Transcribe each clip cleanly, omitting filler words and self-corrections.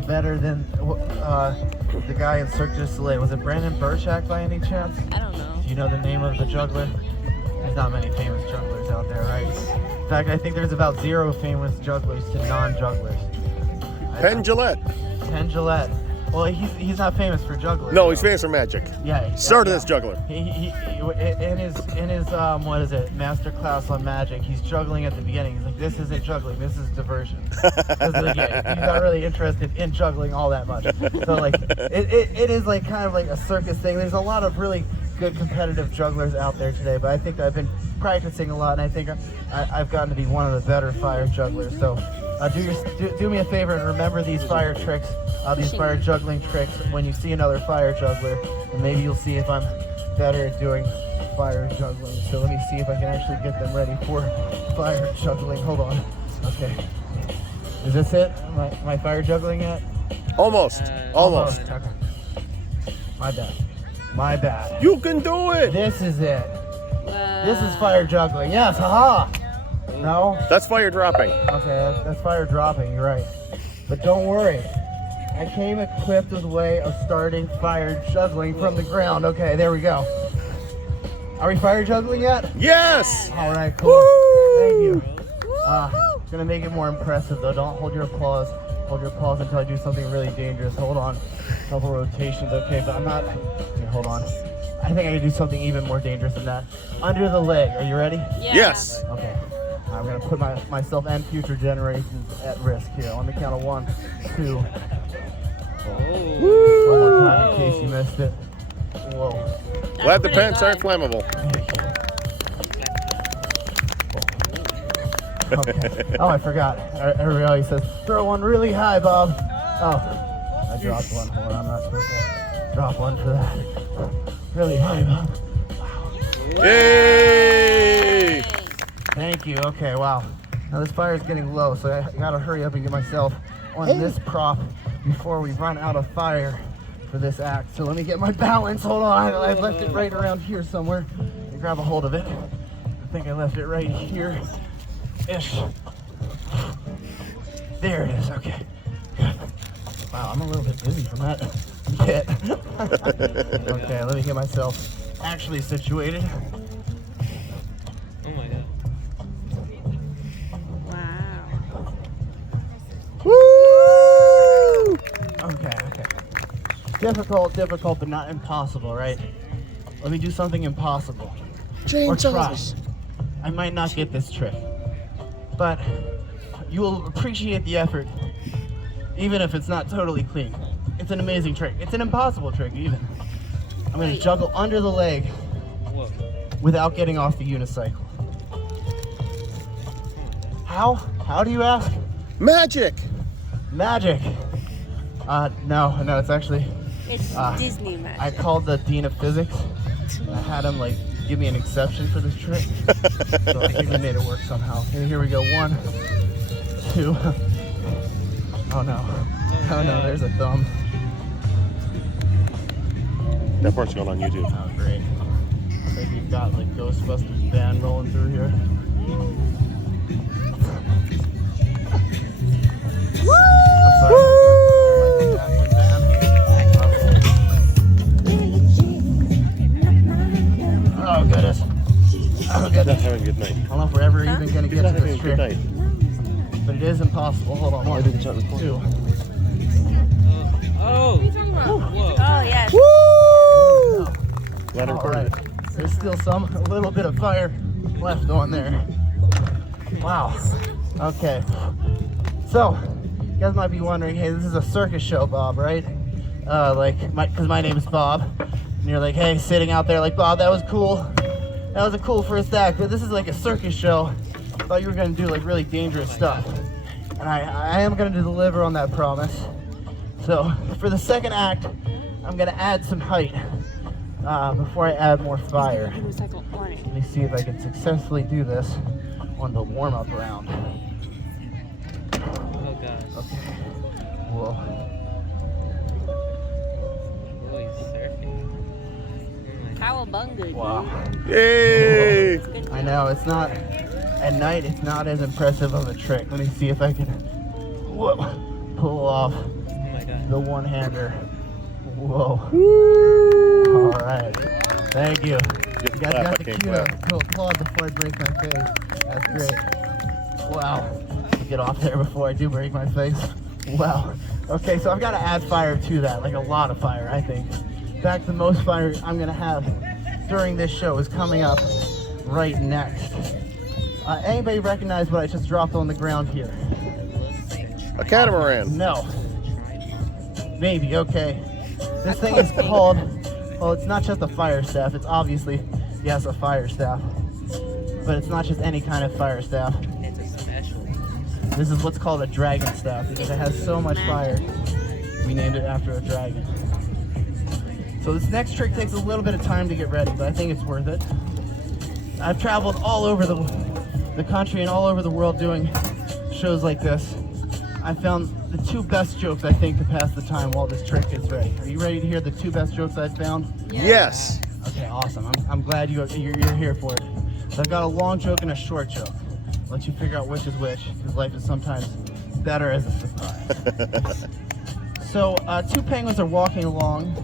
better than the guy in Cirque du Soleil. Was it Brandon Burchak by any chance? I don't know. Do you know the name of the juggler? There's not many famous jugglers out there, right? In fact, I think there's about 0 famous jugglers to non-jugglers. Penn Jillette. Penn Jillette. Well, he's not famous for juggling. No, he's famous for magic. Yeah. Started as juggler. He in his what is it, master class on magic, he's juggling at the beginning. He's like, this isn't juggling, this is diversion. He's not really interested in juggling all that much. So like it is like kind of like a circus thing. There's a lot of really good competitive jugglers out there today, but I think I've been practicing a lot, and I think I've gotten to be one of the better fire jugglers. So do me a favor and remember these fire tricks, these fire juggling tricks when you see another fire juggler, and maybe you'll see if I'm better at doing fire juggling. So let me see if I can actually get them ready for fire juggling. Hold on. Okay. Is this it? Am I fire juggling yet? Almost. Almost. Okay. My bad. My bad. You can do it. This is it. This is fire juggling. Yes, haha. No? That's fire dropping. Okay, that's fire dropping, you're right. But don't worry. I came equipped with a way of starting fire juggling from the ground. Okay, there we go. Are we fire juggling yet? Yes! All right, cool. Woo! Thank you. Gonna make it more impressive though. Don't hold your applause. Hold your applause until I do something really dangerous. Hold on. Couple rotations, okay, but I'm not. Okay, hold on. I think I can do something even more dangerous than that. Under the leg. Are you ready? Yeah. Yes. Okay. I'm gonna put myself and future generations at risk here. On the count of 1, 2. One more time in case you missed it. Whoa. Glad the pants aren't flammable. Okay. Oh, I forgot. Everybody always says, throw one really high, Bob. Oh, I dropped one. Hold on, I'm not supposed to drop one for that. Really high, Bob. Yay! Thank you. Okay, wow. Now this fire is getting low, so I gotta hurry up and get myself on this prop before we run out of fire for this act. So let me get my balance. Hold on. I left it right around here somewhere. Let me grab a hold of it. I think I left it right here. Ish. There it is. Okay. Wow, I'm a little bit dizzy from that hit. Okay, let me get myself actually situated. Oh my god. Wow. Woo! Okay. Difficult, but not impossible, right? Let me do something impossible. Or try. I might not get this trick, but you will appreciate the effort, even if it's not totally clean. It's an amazing trick. It's an impossible trick, even. I'm going to juggle under the leg without getting off the unicycle. How? How do you ask? Magic! Magic. No, it's actually... It's Disney magic. I called the dean of physics. I had him give me an exception for this trick. So I think we made it work somehow. Okay, here we go. 1, 2. Oh no. Oh no, there's a thumb. That part's going on YouTube. Oh great. I think we've got Ghostbusters band rolling through here. I'm sorry. Oh goodness. Oh goodness. Have a good night. I don't know if we're ever even gonna get to Having this a good trick, night. but it is impossible. Hold on. 1, 2. Oh, yes. Woo! Glad I All recorded right. it. There's still a little bit of fire left on there. Wow. Okay. So, you guys might be wondering, hey, this is a circus show, Bob, right? Because my name is Bob. And you're like, hey, sitting out there like, Bob, that was cool. That was a cool first act, but this is like a circus show. I thought you were going to do really dangerous stuff. And I am going to deliver on that promise. So, for the second act, I'm going to add some height before I add more fire. Let me see if I can successfully do this on the warm-up round. Oh gosh. Okay. Whoa. Oh, he's surfing. Cowabunga, dude. Wow. Yay! I know, it's not, at night, it's not as impressive of a trick. Let me see if I can pull off the one-hander. Whoa. Woo! All right. Thank you. Get You the guys clap, got I the can't cue clap. to applaud before I break my face. That's great. Wow. Get off there before I do break my face. Wow. Okay, so I've got to add fire to that, like a lot of fire, I think. In fact, the most fire I'm going to have during this show is coming up right next. Anybody recognize what I just dropped on the ground here? A catamaran. No. Maybe, okay. This thing is called, well, it's not just a fire staff. It's obviously, yes, a fire staff. But it's not just any kind of fire staff. It's a special. This is what's called a dragon staff because it has so much fire. We named it after a dragon. So this next trick takes a little bit of time to get ready, but I think it's worth it. I've traveled all over the country and all over the world doing shows like this. I found the two best jokes, I think, to pass the time while this trick gets ready. Are you ready to hear the two best jokes I've found? Yes. Okay, awesome. I'm glad you're here for it. So I've got a long joke and a short joke. Let you figure out which is which, because life is sometimes better as a surprise. So, two penguins are walking along.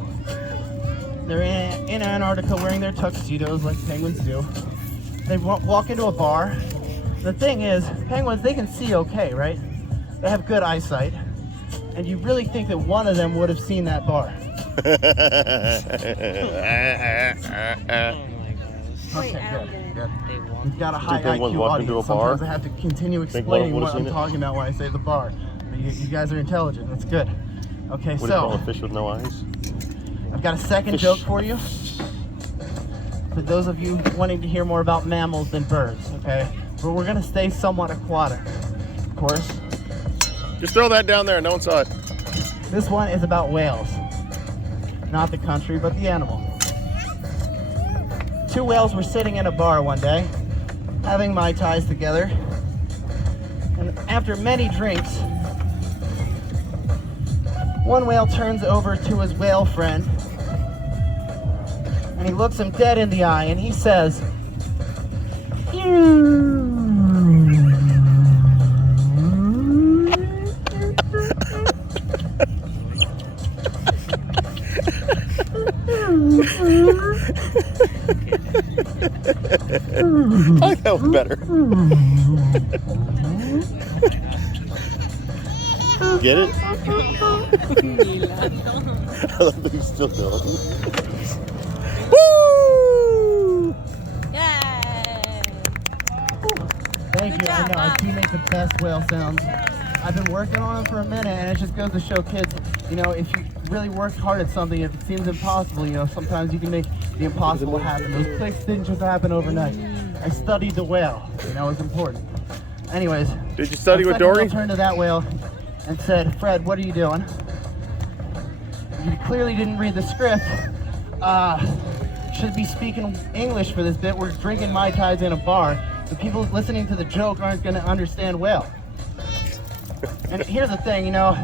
They're in Antarctica wearing their tuxedos like penguins do. They walk into a bar. The thing is, penguins, they can see okay, right? They have good eyesight. And you really think that one of them would have seen that bar. Wait, Okay, I don't get it. good. They walk. We've got a high penguins IQ walk into audience. a bar? Sometimes I have to continue Think explaining one what would've I'm seen it? talking about when I say the bar. But you guys are intelligent. That's good. Okay, What do you call so a fish with no eyes? I've got a second Fish. joke for you. For those of you wanting to hear more about mammals than birds, okay? But we're gonna stay somewhat aquatic, of course. Just throw that down there. No one saw it. This one is about whales. Not the country, but the animal. Two whales were sitting in a bar one day, having Mai Tais together. And after many drinks, one whale turns over to his whale friend, and he looks him dead in the eye, and he says, I like that one better. Get it? I love that he's still going. Woo! Yay! Thank Good you. I job, know, I Bob. do make the best whale sounds. I've been working on them for a minute, and it just goes to show kids, you know, if you really work hard at something, if it seems impossible, you know, sometimes you can make the impossible happen. Those clicks didn't just happen overnight. I studied the whale, you know, it's important. Anyways. Did you study the with second whale Dory? turned to that whale and said, Fred, what are you doing? You clearly didn't read the script. Should be speaking English for this bit. We're drinking Mai Tais in a bar. The people listening to the joke aren't going to understand whale. And here's the thing, you know,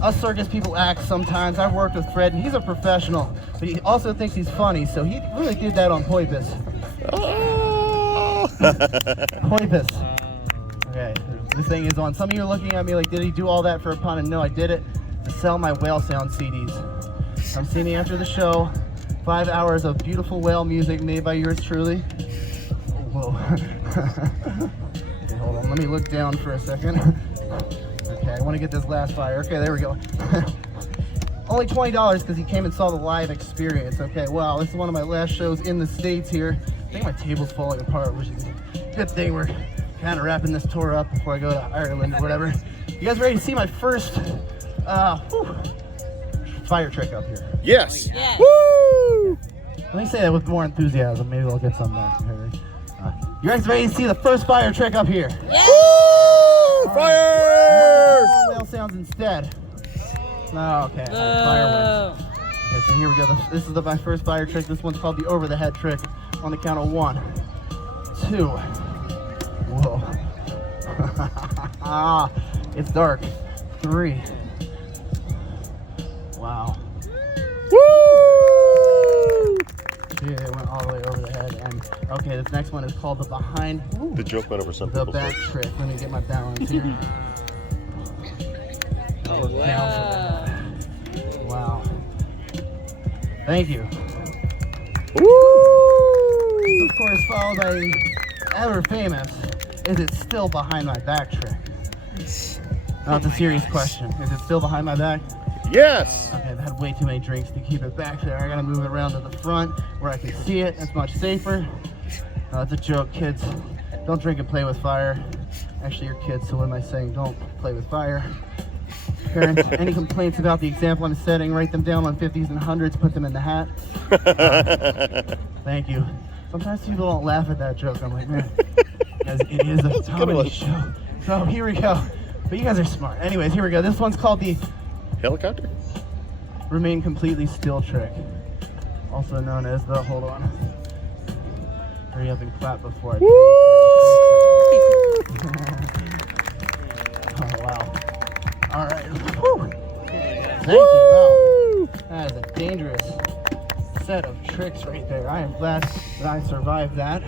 us circus people act sometimes. I've worked with Fred, and he's a professional, but he also thinks he's funny, so he really did that on purpose. Oh. Purpose. Okay, this thing is on. Some of you are looking at me like, did he do all that for a pun? And no, I did it to sell my whale sound CDs. Come see me after the show. 5 hours of beautiful whale music made by yours truly. Whoa. Okay, hold on. Let me look down for a second. Okay, I want to get this last fire. Okay, there we go. Only $20 because he came and saw the live experience. Okay, wow, this is one of my last shows in the States here. I think my table's falling apart, which is a good thing. We're kind of wrapping this tour up before I go to Ireland or whatever. You guys ready to see my first fire trick up here? Yes. Yes. Woo! Let me say that with more enthusiasm. Maybe I'll get some back here. You guys ready to see the first fire trick up here? Yes. Woo! Fire! All whale sounds instead. No, okay. Fire wins. Okay, so here we go. This is my first fire trick. This one's called the over the head trick. On the count of 1, 2. Whoa. It's dark. 3. Wow. Woo! See, it went all the way over the head. And okay, this next one is called the behind The joke went over some the people's back heads. trick. Let me get my balance here. I'll look down for that. Thank you. Woo! Of course, followed by the ever famous, is it still behind my back trick? Now it's a serious question. Is it still behind my back? Yes. Okay, I've had way too many drinks to keep it back there. I gotta move it around to the front where I can see it. It's much safer. It's a joke, kids. Don't drink and play with fire. Actually, you're kids, so what am I saying? Don't play with fire. Parents, any complaints about the example I'm setting, write them down on 50s and 100s, put them in the hat. Thank you. Sometimes people don't laugh at that joke. I'm like, man, guys, it is a comedy show. So here we go. But you guys are smart. Anyways, here we go. This one's called the Helicopter? Remain Completely Still trick. Also known as the hold on. Hurry up and clap before I Woo! Oh, wow. All right. Woo. Thank you. Wow. That is a dangerous set of tricks right there. I am glad that I survived that.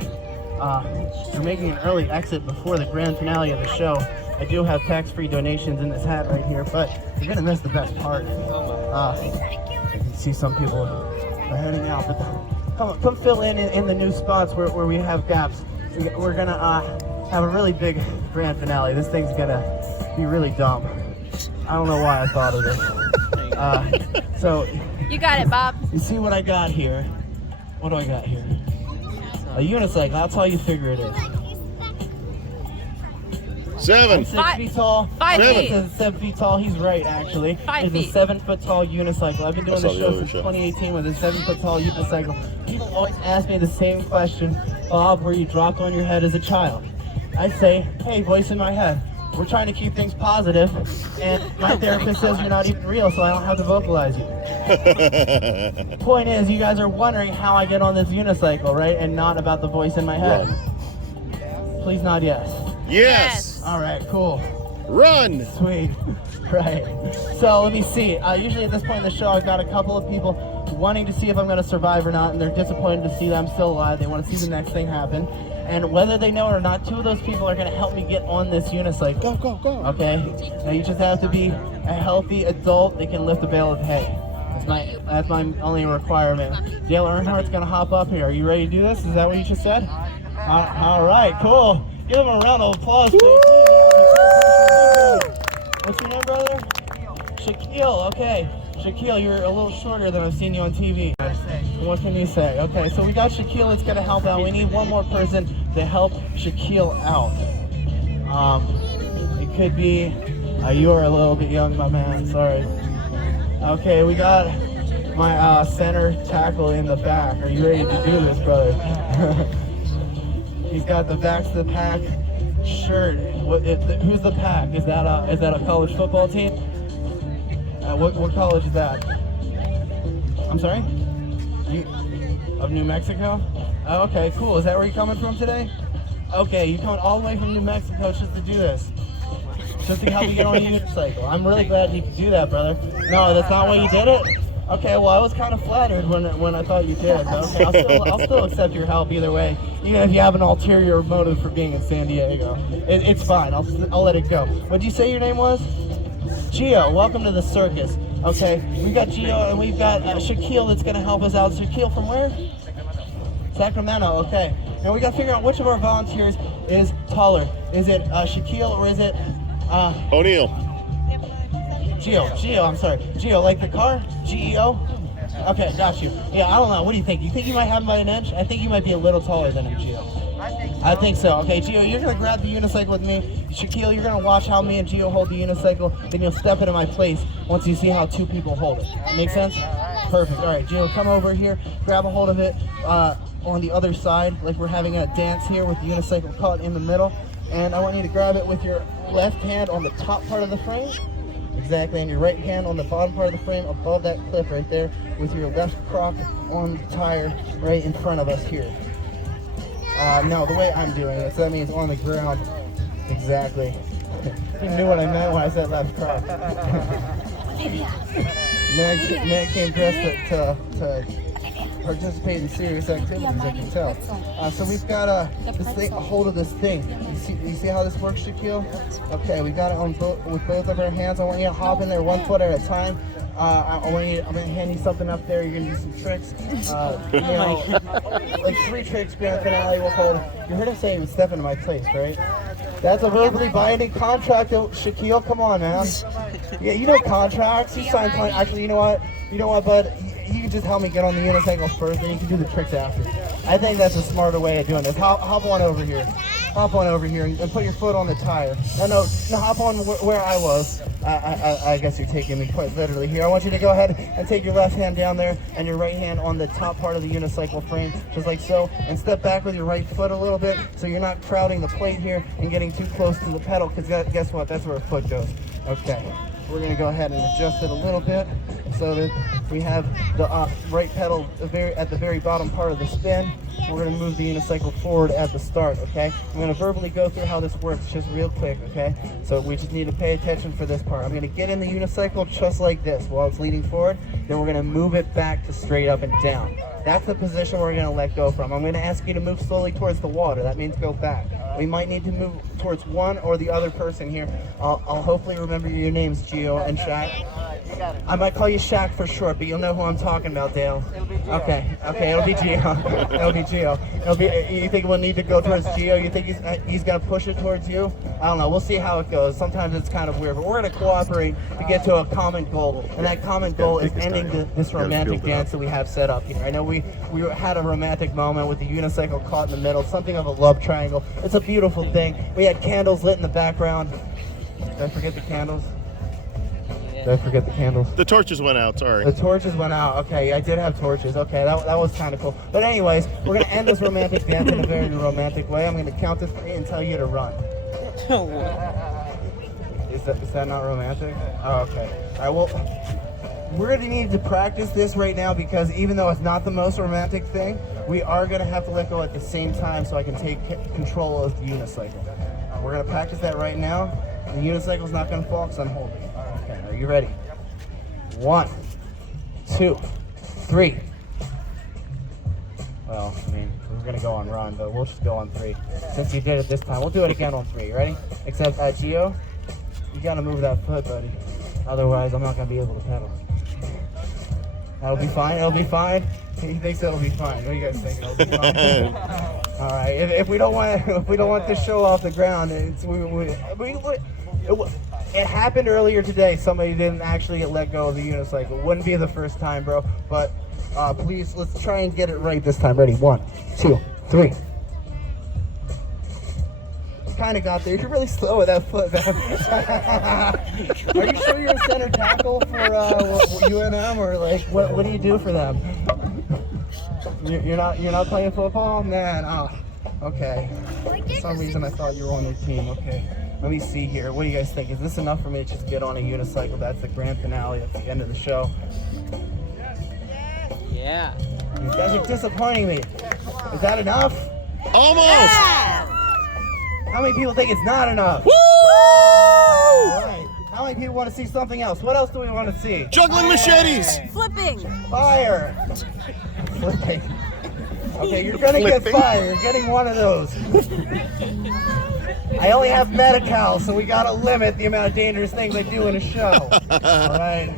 You're making an early exit before the grand finale of the show. I do have tax-free donations in this hat right here, but you're gonna miss the best part. You can see some people are heading out, but come fill in the new spots where we have gaps. We're gonna have a really big grand finale. This thing's gonna be really dumb. I don't know why I thought of it. So You got it, Bob. you see what I got here? What do I got here? A unicycle. That's how you figure it is. 7. 6 feet tall. 5 feet. Says 7 feet tall. He's right, actually. 5 It's a feet. 7 foot tall unicycle. I've been doing I saw this the show other since show. 2018 with a 7 foot tall unicycle. People always ask me the same question, Bob, were you dropped on your head as a child? I say, hey, voice in my head. We're trying to keep things positive, and my therapist says you're not even real, so I don't have to vocalize you. Point is, you guys are wondering how I get on this unicycle, right? And not about the voice in my head. Run. Please nod yes. Yes. All right, cool. Run. Sweet. Right. So let me see. Usually at this point in the show, I've got a couple of people wanting to see if I'm going to survive or not, and they're disappointed to see that I'm still alive. They want to see the next thing happen. And whether they know it or not, 2 of those people are going to help me get on this unicycle. Go, go, go. Okay? Now you just have to be a healthy adult that can lift a bale of hay. That's my only requirement. Dale Earnhardt's going to hop up here. Are you ready to do this? Is that what you just said? All right, cool. Give him a round of applause. What's your name, brother? Shaquille. Okay. Shaquille, you're a little shorter than I've seen you on TV. What can you say? Okay, so we got Shaquille that's going to help out. We need one more person to help Shaquille out. It could be, you are a little bit young, my man, sorry. Okay, we got my center tackle in the back. Are you ready to do this, brother? He's got the backs of the pack shirt. Who's the pack? Is that a college football team? What college is that? I'm sorry? Of New Mexico? Oh, okay, cool. Is that where you're coming from today? Okay, you're coming all the way from New Mexico just to do this. Just to help you get on a unicycle. I'm really glad you could do that, brother. No, that's not why you did it? Okay, well, I was kind of flattered when I thought you did. But okay, I'll still accept your help either way, even if you have an ulterior motive for being in San Diego. It's fine. I'll let it go. What did you say your name was? Gio. Welcome to the circus. Okay, we got Gio and we've got Shaquille that's going to help us out. Shaquille from where? Sacramento. Okay. Now we got to figure out which of our volunteers is taller. Is it Shaquille or is it O'Neal. Gio, I'm sorry. Gio, like the car? G-E-O? Okay, got you. Yeah, I don't know. What do you think? You think you might have him by an inch? I think you might be a little taller than him, Gio. I think so. Okay, Gio, you're going to grab the unicycle with me. Shaquille, you're going to watch how me and Gio hold the unicycle. Then you'll step into my place once you see how 2 people hold it. Make sense? Perfect. All right, Gio, come over here. Grab a hold of it on the other side, like we're having a dance here with the unicycle caught in the middle. And I want you to grab it with your left hand on the top part of the frame. Exactly, and your right hand on the bottom part of the frame above that clip right there with your left crock on the tire right in front of us here. No, the way I'm doing it, so that means on the ground. Exactly. You knew what I meant when I said left crock. Man came dressed to participate in serious activities, I can tell. So we've got this thing, a hold of this thing. You see how this works, Shaquille? Okay, we got it on with both of our hands. I want you to hop in there 1 foot at a time. I'm gonna hand you something up there. You're gonna do some tricks. You know, like 3 tricks, grand finale. We'll hold. You heard him say he would step into my place, right? That's a verbally binding contract. Shaquille, come on, man. Yeah, you know contracts. You sign contracts. Actually, you know what? You know what, bud? You can just help me get on the unicycle first, and you can do the tricks after. I think that's a smarter way of doing this. Hop on over here. Hop on over here and put your foot on the tire. No, hop on where I was. I guess you're taking me quite literally here. I want you to go ahead and take your left hand down there and your right hand on the top part of the unicycle frame, just like so, and step back with your right foot a little bit so you're not crowding the plate here and getting too close to the pedal, because guess what? That's where a foot goes. Okay. We're going to go ahead and adjust it a little bit so that we have the right pedal at the very bottom part of the spin. We're going to move the unicycle forward at the start, okay? I'm going to verbally go through how this works just real quick, okay? So we just need to pay attention for this part. I'm going to get in the unicycle just like this while it's leaning forward. Then we're going to move it back to straight up and down. That's the position we're going to let go from. I'm going to ask you to move slowly towards the water. That means go back. We might need to move towards one or the other person here. I'll hopefully remember your names, Gio and Shaq. I might call you Shaq for short, but you'll know who I'm talking about, Dale. Okay, it'll be Gio. It'll be Gio. You think we'll need to go towards Gio? You think he's going to push it towards you? I don't know. We'll see how it goes. Sometimes it's kind of weird, but we're going to cooperate to get to a common goal, and that common goal is ending this romantic dance that we have set up here. I know we had a romantic moment with the unicycle caught in the middle, something of a love triangle. It's a beautiful thing. We had candles lit in the background. Did I forget the candles? Did I forget the candles? The torches went out, sorry. The torches went out. Okay, I did have torches. Okay, that was kind of cool. But anyways, we're going to end this romantic dance in a very romantic way. I'm going to count to 3 and tell you to run. Is that not romantic? Oh, okay. All right, well, we're going to need to practice this right now, because even though it's not the most romantic thing, we are going to have to let go at the same time so I can take control of the unicycle. We're going to practice that right now. The unicycle's not going to fall because I'm holding it. Okay, are you ready? 1, 2, 3. Well, I mean, we're going to go on run, but we'll just go on 3. Since you did it this time, we'll do it again on 3. Ready? Except, Gio, you got to move that foot, buddy. Otherwise, I'm not going to be able to pedal. That'll be fine? It'll be fine? He thinks it'll be fine. What do you guys think? It'll be fine? All right. If we don't want this show off the ground, it happened earlier today. Somebody didn't actually get let go of the unicycle. Wouldn't be the first time, bro. But please, let's try and get it right this time. Ready? 1, 2, 3. Kind of got there. You're really slow with that foot, man. Are you sure you're a center tackle for UNM, or like what do you do for them? You're not playing football, man. Oh, okay. For some reason I thought you were on your team. Okay. Let me see here. What do you guys think? Is this enough for me to just get on a unicycle? That's the grand finale. That's the end of the show. Yeah. You guys are disappointing me. Is that enough? Almost! Yeah. How many people think it's not enough? Woo! All right. How many people want to see something else? What else do we want to see? Juggling machetes! Flipping. Fire! Flipping. Okay, you're gonna get fire. You're getting one of those. I only have Medi-Cal, so we gotta limit the amount of dangerous things I do in a show. All right.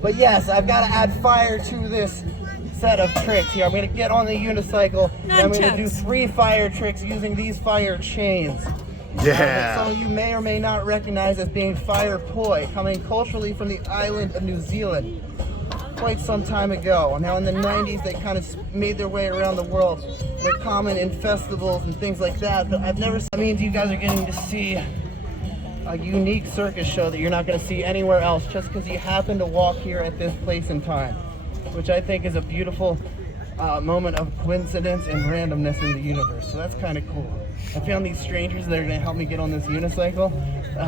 But yes, I've got to add fire to this set of tricks here. I'm going to get on the unicycle, and I'm going to do 3 fire tricks using these fire chains. Yeah. Some of you may or may not recognize as being fire poi, coming culturally from the island of New Zealand quite some time ago. Now in the 90s, they kind of made their way around the world. They're common in festivals and things like that, but I've never seen. That means you guys are getting to see a unique circus show that you're not going to see anywhere else, just because you happen to walk here at this place and time, which I think is a beautiful moment of coincidence and randomness in the universe. So that's kind of cool. I found these strangers that are going to help me get on this unicycle.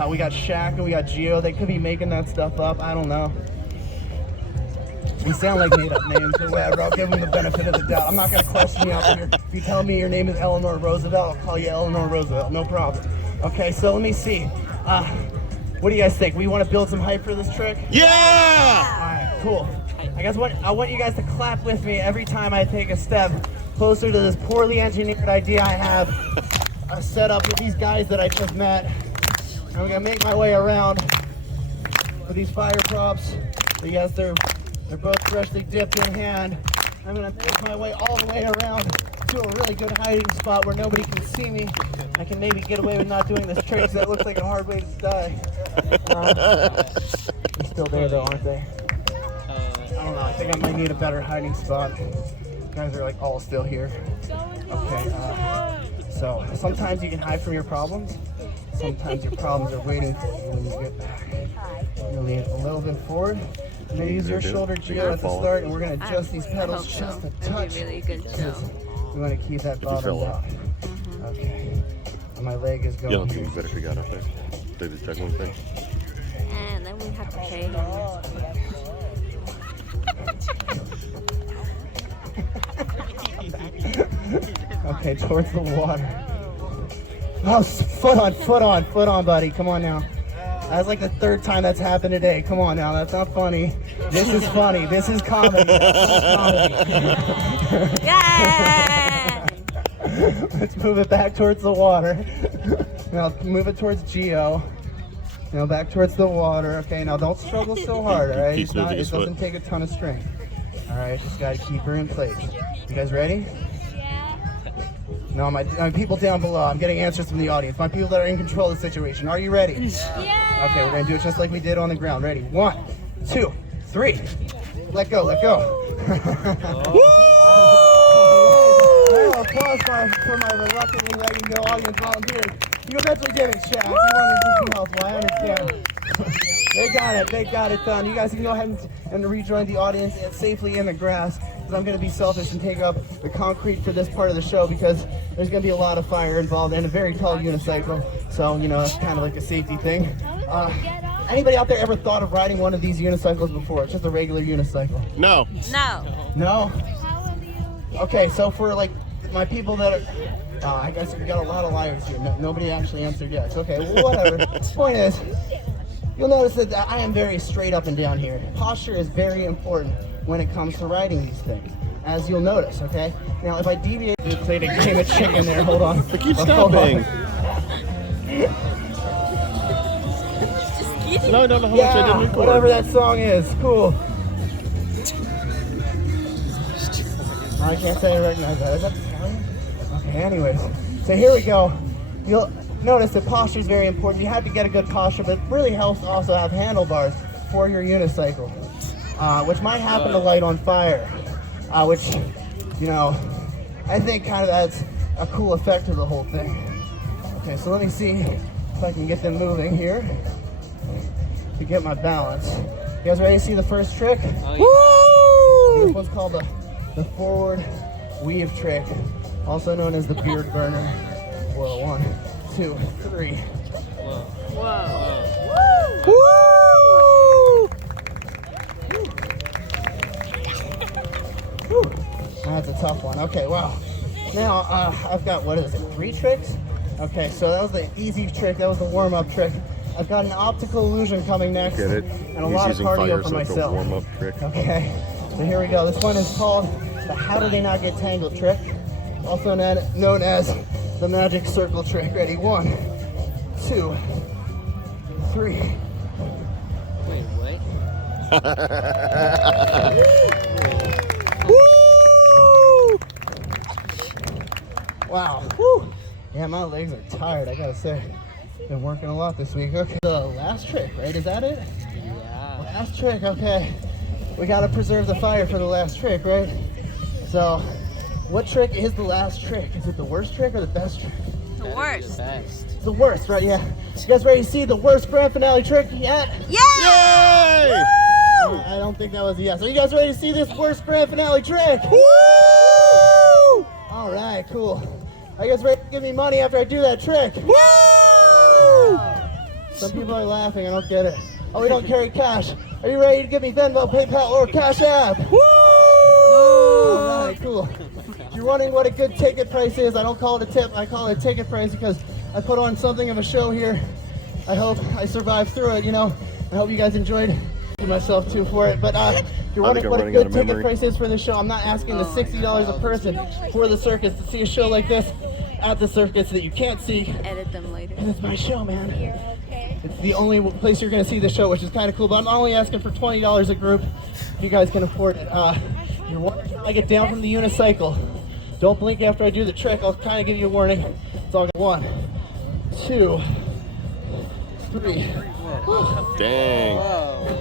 We got Shaq and we got Gio. They could be making that stuff up. I don't know. You sound like made-up names, but whatever. I'll give them the benefit of the doubt. I'm not going to question you out here. If you tell me your name is Eleanor Roosevelt, I'll call you Eleanor Roosevelt. No problem. Okay, so let me see. What do you guys think? We want to build some hype for this trick? Yeah! All right, cool. I want you guys to clap with me every time I take a step closer to this poorly engineered idea I have. A setup with these guys that I just met. I'm gonna make my way around with these fire props. So yes, they're both freshly dipped in hand. I'm gonna make my way all the way around to a really good hiding spot where nobody can see me. I can maybe get away with not doing this trick because that looks like a hard way to die. They're still there though, aren't they? I don't know, I think I might need a better hiding spot. You guys are like all still here. Okay, so sometimes you can hide from your problems. Sometimes your problems are waiting for you when you get back. I'm gonna lean a little bit forward. I'm gonna use your shoulder geo at the start, and we're gonna adjust these pedals just a touch. Really good show. We want to keep that bottom down. Okay. And my leg is going. You don't think it's better if you got up there? Do this juggling thing? And then we have to pay him. Okay, towards the water. Oh, foot on, buddy. Come on now. That's like the third time that's happened today. Come on now, that's not funny. This is funny. This is comedy. That's comedy. Yeah! Let's move it back towards the water. Now move it towards Geo. Now back towards the water. Okay, now don't struggle so hard, all right? Keep moving his It doesn't foot. take a ton of strength. All right, just gotta keep her in place. You guys ready? No, my people down below. I'm getting answers from the audience. My people that are in control of the situation. Are you ready? Yeah! Okay, we're gonna do it just like we did on the ground. Ready? 1, 2, 3. Let go, let go. Applause for my reluctantly letting go audience volunteers. You eventually did it, Shaq. You wanted to be helpful, I understand. They got it done. You guys can go ahead and rejoin the audience safely in the grass. Because I'm going to be selfish and take up the concrete for this part of the show because there's going to be a lot of fire involved and a very tall unicycle. So, you know, that's kind of like a safety thing. Anybody out there ever thought of riding one of these unicycles before? It's just a regular unicycle. No. No. No? Okay, so for like my people that are, I guess we got a lot of liars here. Nobody actually answered yes. Okay, well, whatever. Point is, you'll notice that I am very straight up and down here. Posture is very important when it comes to riding these things, as you'll notice, okay? Now, if I deviate, we played a game of chicken there. Hold on. I keep stopping. No, I don't know how much I didn't record. Whatever that song is, cool. I can't say I recognize that. Is that Italian? Okay, anyways. So here we go. You'll notice that posture is very important. You have to get a good posture, but it really helps to also have handlebars for your unicycle, which might happen to light on fire, which, you know, I think kind of adds a cool effect to the whole thing. Okay, so let me see if I can get them moving here to get my balance. You guys ready to see the first trick? Oh, Woo! This one's called the forward weave trick, also known as the beard burner. Whoa, 1, 2, 3. Whoa. Woo! That's a tough one. Okay, wow. Now, I've got, what is it, 3 tricks? Okay, so that was the easy trick. That was the warm-up trick. I've got an optical illusion coming next. Get it? And a He's lot of using cardio fire, for so it's a myself. warm-up trick. Okay, so here we go. This one is called the How Do They Not Get Tangled trick, also known as the magic circle trick. Ready? 1, 2, 3. Wait, what? Woo! Wow. Woo. Yeah, my legs are tired, I gotta say. Been working a lot this week. Okay, the last trick, right? Is that it? Yeah. Last trick, okay. We gotta preserve the fire for the last trick, right? So, what trick is the last trick? Is it the worst trick or the best trick? The worst. It's the worst, right? Yeah. You guys ready to see the worst grand finale trick yet? Yeah! Yay! I don't think that was a yes. Are you guys ready to see this worst grand finale trick? Woo! All right, cool. Are you guys ready to give me money after I do that trick? Woo! Some people are laughing. I don't get it. Oh, we don't carry cash. Are you ready to give me Venmo, PayPal, or Cash App? Woo! All right, cool. If you're wondering what a good ticket price is, I don't call it a tip. I call it a ticket price because I put on something of a show here. I hope I survived through it, you know. I hope you guys enjoyed myself too for it, but if you're I think wondering I'm what a running out good of ticket memory. price is for the show, I'm not asking the $60 a person for the circus to see a show like this at the circus that you can't see. Edit them later. And it's my show, man. It's the only place you're going to see the show, which is kind of cool, but I'm only asking for $20 a group if you guys can afford it. You're wondering how I get down from the unicycle. Don't blink after I do the trick. I'll kind of give you a warning. It's all good. 1, 2, 3. Dang.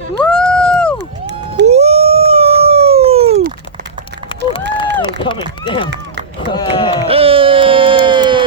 Whoa. Woo! Oh, coming. Damn. Hey!